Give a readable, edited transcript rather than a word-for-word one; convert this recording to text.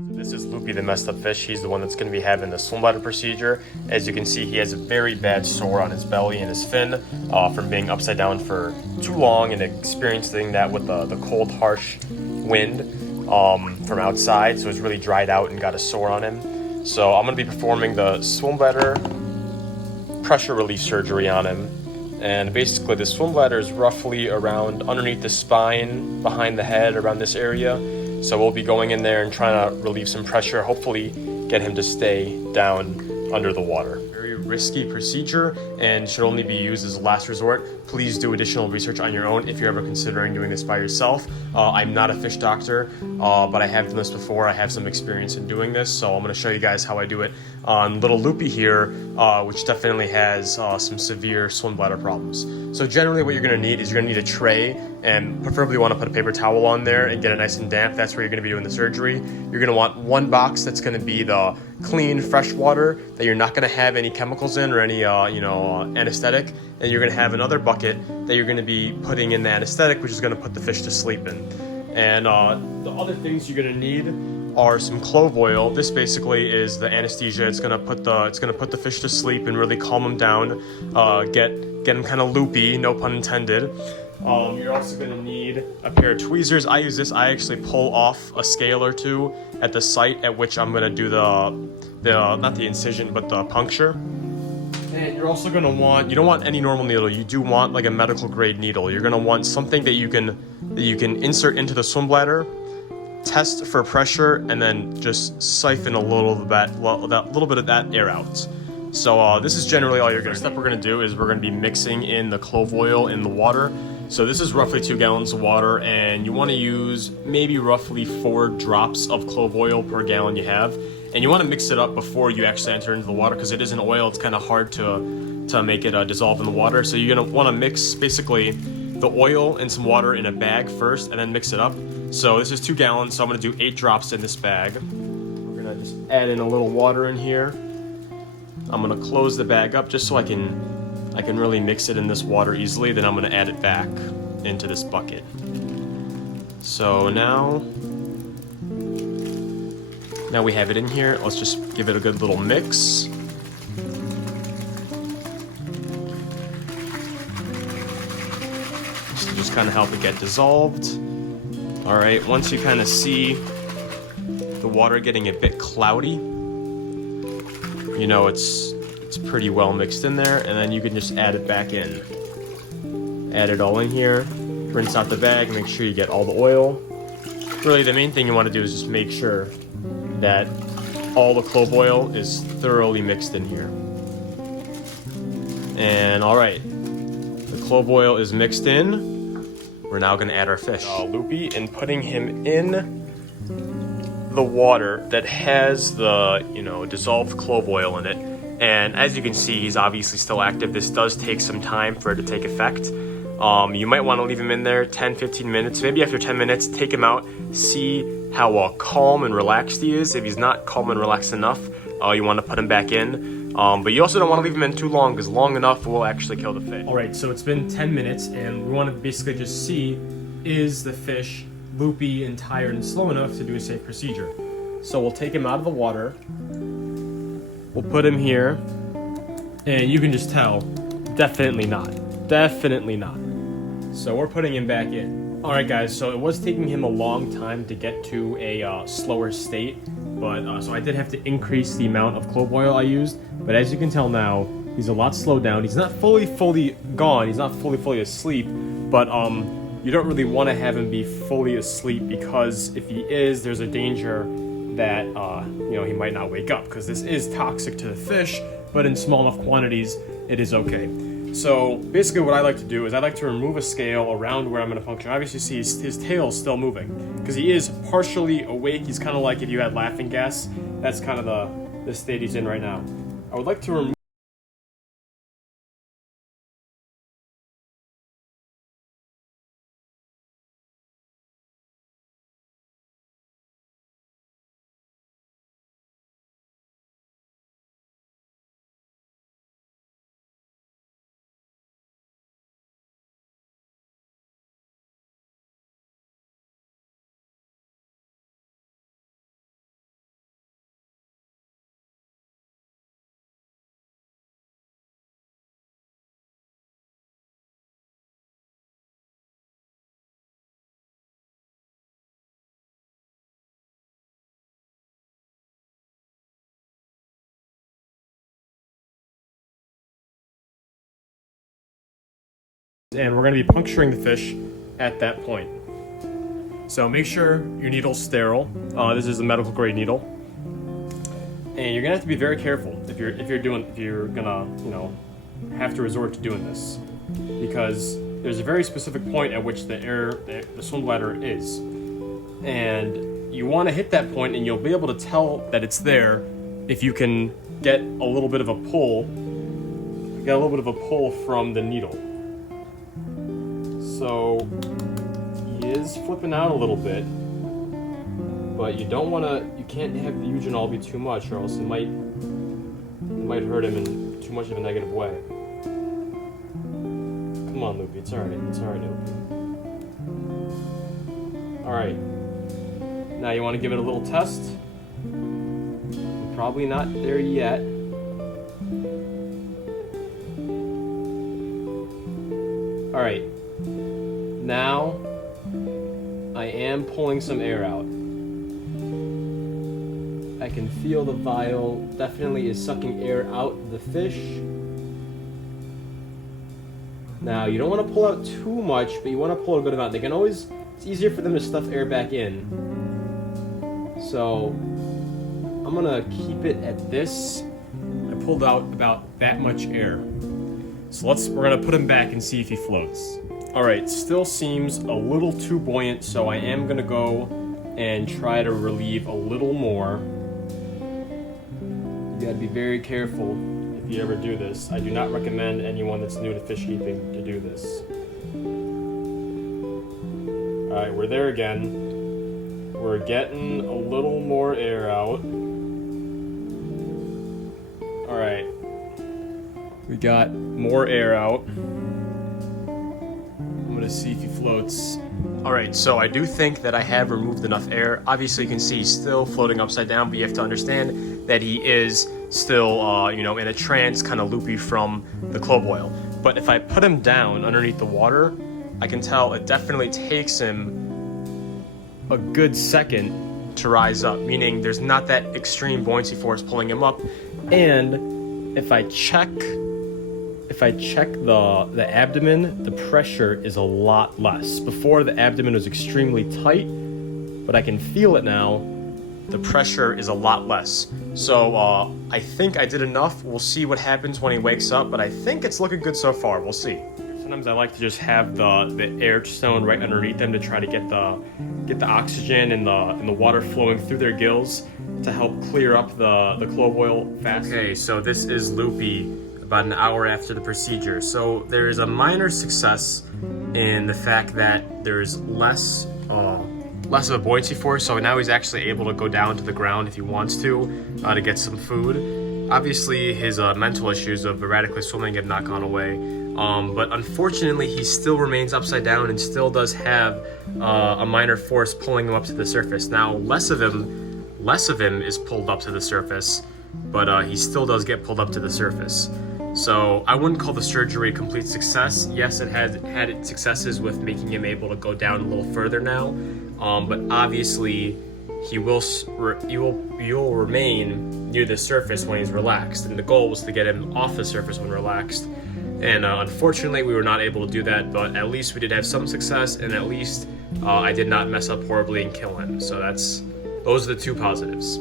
This is Loopy, the messed up fish. He's the one that's going to be having the swim bladder procedure. As you can see, he has a very bad sore on his belly and his fin from being upside down for too long and experiencing that with the cold, harsh wind from outside. So it's really dried out and got a sore on him. So I'm going to be performing the swim bladder pressure relief surgery on him. And basically, the swim bladder is roughly around underneath the spine, behind the head, around this area. So we'll be going in there and trying to relieve some pressure, hopefully get him to stay down under the water. Very risky procedure and should only be used as a last resort. Please do additional research on your own if you're ever considering doing this by yourself. I'm not a fish doctor, but I have done this before. I have some experience in doing this, so I'm going to show you guys how I do it on little Loopy here, which definitely has some severe swim bladder problems. So generally what you're going to need is you're going to need a tray, and preferably want to put a paper towel on there and get it nice and damp. That's where you're going to be doing the surgery. You're going to want one box that's going to be the clean, fresh water that you're not going to have any chemicals in or any anesthetic. And you're going to have another bucket that you're going to be putting in the anesthetic, which is going to put the fish to sleep in. And the other things you're going to need are some clove oil. This basically is the anesthesia. It's gonna put the fish to sleep and really calm him down, get him kind of loopy, no pun intended. You're also gonna need a pair of tweezers. I use this. I actually pull off a scale or two at the site at which I'm gonna do the not the incision but the puncture. And you're also gonna want, you don't want any normal needle. You do want like a medical grade needle. You're gonna want something that you can insert into the swim bladder, test for pressure, and then just siphon a little bit of that air out. So this is generally all you're going to do. First step we're going to do is we're going to be mixing in the clove oil in the water. So this is roughly 2 gallons of water, and you want to use maybe roughly 4 drops of clove oil per gallon you have. And you want to mix it up before you actually enter into the water, because it is an oil. It's kind of hard to make it dissolve in the water. So you're going to want to mix basically the oil and some water in a bag first, and then mix it up. So this is 2 gallons, so I'm going to do 8 drops in this bag. We're going to just add in a little water in here. I'm going to close the bag up just so I can really mix it in this water easily. Then I'm going to add it back into this bucket. So now we have it in here. Let's just give it a good little mix. Just kind of help it get dissolved. All right, once you kind of see the water getting a bit cloudy, you know it's pretty well mixed in there, and then you can just add it back in. Add it all in here, rinse out the bag, make sure you get all the oil. Really, the main thing you want to do is just make sure that all the clove oil is thoroughly mixed in here. And all right, the clove oil is mixed in. We're now going to add our fish, Loopy, and putting him in the water that has the dissolved clove oil in it. And as you can see, he's obviously still active. This does take some time for it to take effect. You might want to leave him in there 10-15 minutes. Maybe after 10 minutes, take him out, see how calm and relaxed he is. If he's not calm and relaxed enough, you want to put him back in. But you also don't want to leave him in too long, because long enough will actually kill the fish. All right, so it's been 10 minutes, and we want to basically just see, is the fish loopy and tired and slow enough to do a safe procedure? So we'll take him out of the water. We'll put him here, and you can just tell, definitely not. Definitely not. So we're putting him back in. All right, guys, so it was taking him a long time to get to a slower state. But so I did have to increase the amount of clove oil I used. But as you can tell now, he's a lot slowed down. He's not fully gone. He's not fully asleep. But you don't really want to have him be fully asleep, because if he is, there's a danger that he might not wake up, because this is toxic to the fish. But in small enough quantities, it is okay. So basically what I like to do is I like to remove a scale around where I'm going to puncture. Obviously see his tail is still moving, because he is partially awake. He's kind of like if you had laughing gas. That's kind of the state he's in right now. I would like to remove And we're going to be puncturing the fish at that point. So make sure your needle's sterile. This is a medical grade needle. And you're gonna have to be very careful if you're gonna have to resort to doing this, because there's a very specific point at which the swim bladder is, and you want to hit that point, and you'll be able to tell that it's there if you can get a little bit of a pull from the needle. So he is flipping out a little bit, but you can't have the eugenol be too much, or else it might hurt him in too much of a negative way. Come on, Loopy, it's alright, Loopy. Alright, now you want to give it a little test. You're probably not there yet. Alright, now I am pulling some air out. I can feel the vial definitely is sucking air out of the fish. Now, you don't want to pull out too much, but you want to pull a good amount. It's easier for them to stuff air back in. So, I'm going to keep it at this. I pulled out about that much air. So we're going to put him back and see if he floats. Alright, still seems a little too buoyant, so I am going to go and try to relieve a little more. You gotta be very careful if you ever do this. I do not recommend anyone that's new to fish keeping to do this. Alright, we're there again. We're getting a little more air out. Alright. We got more air out. I'm gonna see if he floats. Alright, so I do think that I have removed enough air. Obviously you can see he's still floating upside down, but you have to understand that he is still, in a trance, kind of loopy from the clove oil. But if I put him down underneath the water, I can tell it definitely takes him a good second to rise up, meaning there's not that extreme buoyancy force pulling him up. And if I check the abdomen, the pressure is a lot less. Before, the abdomen was extremely tight, but I can feel it now. The pressure is a lot less. So I think I did enough. We'll see what happens when he wakes up, but I think it's looking good so far. We'll see. Sometimes I like to just have the air stone right underneath them to try to get the oxygen and the water flowing through their gills to help clear up the clove oil faster. Okay, so this is Loopy about an hour after the procedure. So there is a minor success in the fact that there's less of a buoyancy force, so now he's actually able to go down to the ground if he wants to get some food. Obviously, his mental issues of erratically swimming have not gone away, but unfortunately, he still remains upside down and still does have a minor force pulling him up to the surface. Now, less of him is pulled up to the surface, but he still does get pulled up to the surface. So I wouldn't call the surgery a complete success. Yes, it had its successes with making him able to go down a little further now, but obviously he will remain near the surface when he's relaxed, and the goal was to get him off the surface when relaxed. And unfortunately, we were not able to do that, but at least we did have some success, and at least I did not mess up horribly and kill him. So those are the two positives.